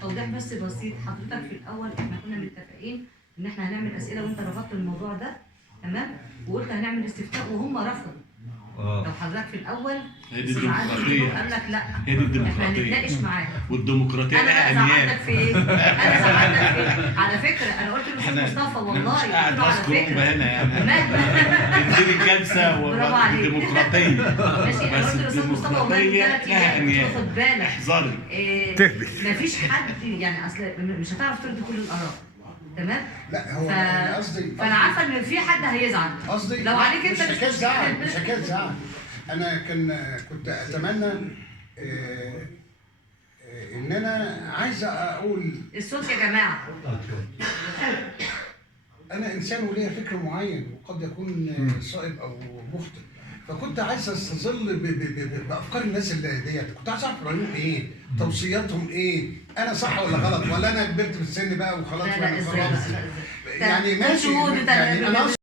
توضيح بس بسيط حضرتك. في الاول احنا كنا متفقين ان احنا هنعمل اسئله وانت رفضت الموضوع ده، تمام، وقلت هنعمل استفتاء وهم رفضوا. لو حضرتك في الاول هي دي الديمقراطيه، قال لك لا هي دي الديمقراطيه، احنا هنتناقش معاك. والديمقراطيه انا لها زعلتك في ايه؟ انا زعلتك في ايه؟ على فكره انا قلت للاستاذ مصطفى والله مش قاعد على اذكر فكره هنا يعني تدير الجلسه برافو عليك. والديمقراطيه ماشي. انا بس قلت للاستاذ مصطفى والله من 3 لها ايام انياب. خد بالك احذري مفيش حد يعني اصل مش هتعرف ترد كل الاراء، تمام؟ لا هو انا قصدي فانا عارفه ان في حد هيزعل. قصدي لو عليك انت مش حكايه زعل، مش حكايه زعل. انا كنت اتمنى ان انا عايز اقول الصوت يا جماعه. انا انسان وليا فكر معين وقد يكون صائب او مخطئ، فكنت عايز استظل بافكار الناس اللي ديت. كنت عايز اعرف رايهم ايه، توصياتهم ايه، انا صح ولا غلط، ولا انا كبرت في السن بقى وخلاص لا وانا لا خلاص. ازاي؟ يعني ماشي يعني انا